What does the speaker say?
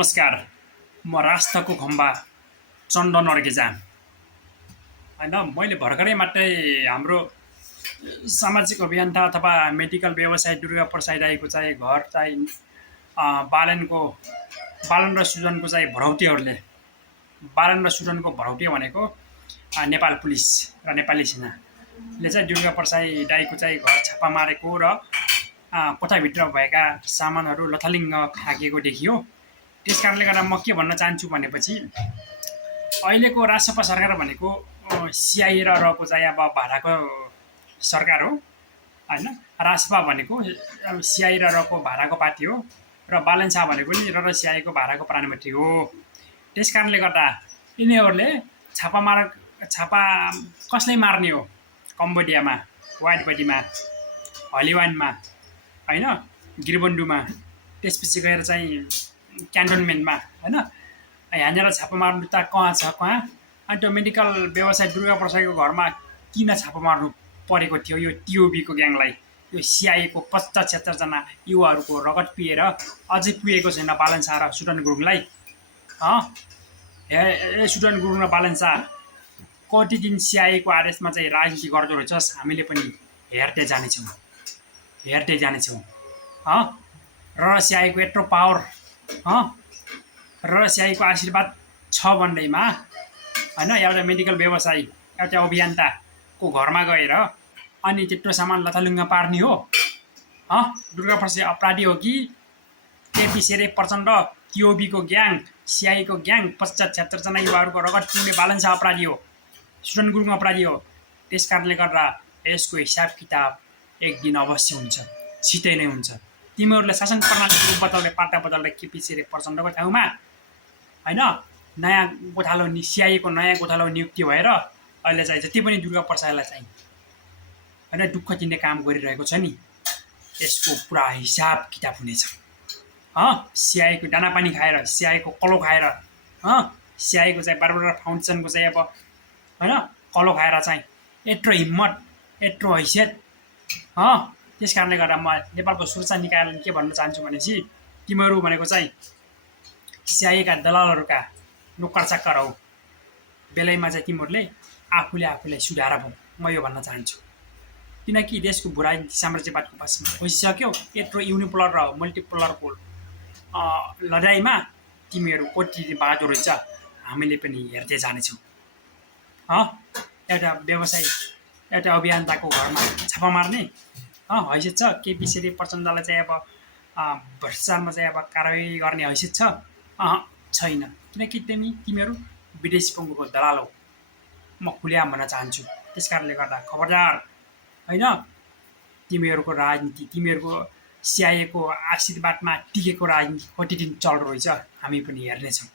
नमस्कार। म राष्ट्रको खम्बा चन्दन अर्गेजान होइन। मैले भर्खरै मात्रै हाम्रो सामाजिक अभियन्ता अथवा मेडिकल व्यवसाय दुर्गा प्रसाद राईको चाहिँ घर चाहिँ बालन र सुजनको चाहिँ भरौटेहरूले बालन र सुजनको भरौटे भनेको नेपाल पुलिस र नेपाली सेनाले चाहिँ दुर्गा प्रसाद राईको चाहिँ घर छापा मारेको र कोठाभित्र भएका सामानहरू लथालिङ्ग फ्याँकिएको देखियो। त्यस कारणले गर्दा म के भन्न चाहन्छु भनेपछि अहिलेको राजसपा सरकार भनेको सिआई र रको चाहिँ अब भाडाको सरकार हो होइन। राजसपा भनेको अब सिआई र रको भाडाको पार्टी हो र बालन शाह भनेको नि र सिआईको भाडाको प्रधानमन्त्री हो। त्यस कारणले गर्दा यिनीहरूले छापा कसले मार्ने हो? कम्बोडियामा, वाइटबडीमा, हलिवानमा होइन, गिरबन्डुमा, त्यसपछि गएर चाहिँ क्यान्टोनमेन्टमा होइन। यहाँनिर छापा मार्नु त कहाँ छ कहाँ? अनि त्यो मेडिकल व्यवसाय दुर्गा प्रसादको घरमा किन छापा मार्नु परेको थियो? यो टिओबीको ग्याङलाई, यो सिआईको 50-76 जना युवाहरूको रगत पिएर अझै पुगेको छैन बालन शाह र सुटन गुरुङलाई। हे सुटन गुरुङ र बालन शाह कति दिन सिआईको आदेशमा चाहिँ राजनीति गर्दो रहेछस्? हामीले पनि हेर्दै जानेछौँ र सिआईको यत्रो पावर र सिआईको आशीर्वाद छ भन्दैमा होइन। एउटा मेडिकल व्यवसाय एउटा अभियन्ताको घरमा गएर अनि त्यत्रो सामान लथालुङ्ग पार्ने हो? दुर्गा प्रसाद अपराधी हो कि केपी शेरे प्रचण्ड, टिओबीको ग्याङ, सिआईको ग्याङ, 50-76 जना युवाहरूको रगत पिउने बालन शाह अपराधी हो, सुटन गुरुङ अपराधी हो? त्यस कारणले गर्दा यसको हिसाब किताब एक दिन अवश्य हुन्छ, छिटै नै हुन्छ। तिमीहरूले शासन प्रणालीको रूप पाटा बदल्दै केपी शेरे प्रचण्डको ठाउँमा होइन नयाँ गोठालो सिआईको नयाँ गोठालो नियुक्ति भएर अहिले चाहिँ जति पनि दुर्गा प्रसादलाई चाहिँ होइन दुःख दिने काम गरिरहेको छ नि, यसको पुरा हिसाब किताब हुनेछ। सिआईको दानापानी खाएर, सिआईको कलो खाएर, सिआईको चाहिँ बारबार फाउन्डेसनको चाहिँ अब होइन कलो खाएर चाहिँ यत्रो हिम्मत, यत्रो हैसियत। त्यस कारणले गर्दा म नेपालको सुरक्षा निकायलाई के भन्न चाहन्छु भनेपछि तिमीहरू भनेको चाहिँ सिआईका दलालहरूका नोकर चाकर हौ। बेलैमा चाहिँ तिमीहरूले आफूलाई सुधार भऊ, म यो भन्न चाहन्छु। किनकि देशको बुराई साम्राज्यवादको पासमा बसिसक्यो। यत्रो युनिपोलर र मल्टिपोलरको लडाइँमा तिमीहरू कति बाँधो रहेछ हामीले पनि हेर्दै जानेछौँ। एउटा व्यवसाय एउटा अभियन्ताको घरमा छापा मार्ने हैसियत छ? केपी शेरे प्रचण्डलाई चाहिँ अब भ्रष्टाचारमा चाहिँ अब कारवाही गर्ने हैसियत छ? छैन। किनकि तिमीहरू विदेशी पङ्गुको दलाल हो, म खुल्याम भन्न चाहन्छु। त्यस कारणले गर्दा खबरदार होइन। तिमीहरूको राजनीति, तिमीहरूको सिआईको आशीर्वादमा टिकेको राजनीति कति दिन चल्दो रहेछ हामी पनि हेर्नेछौँ।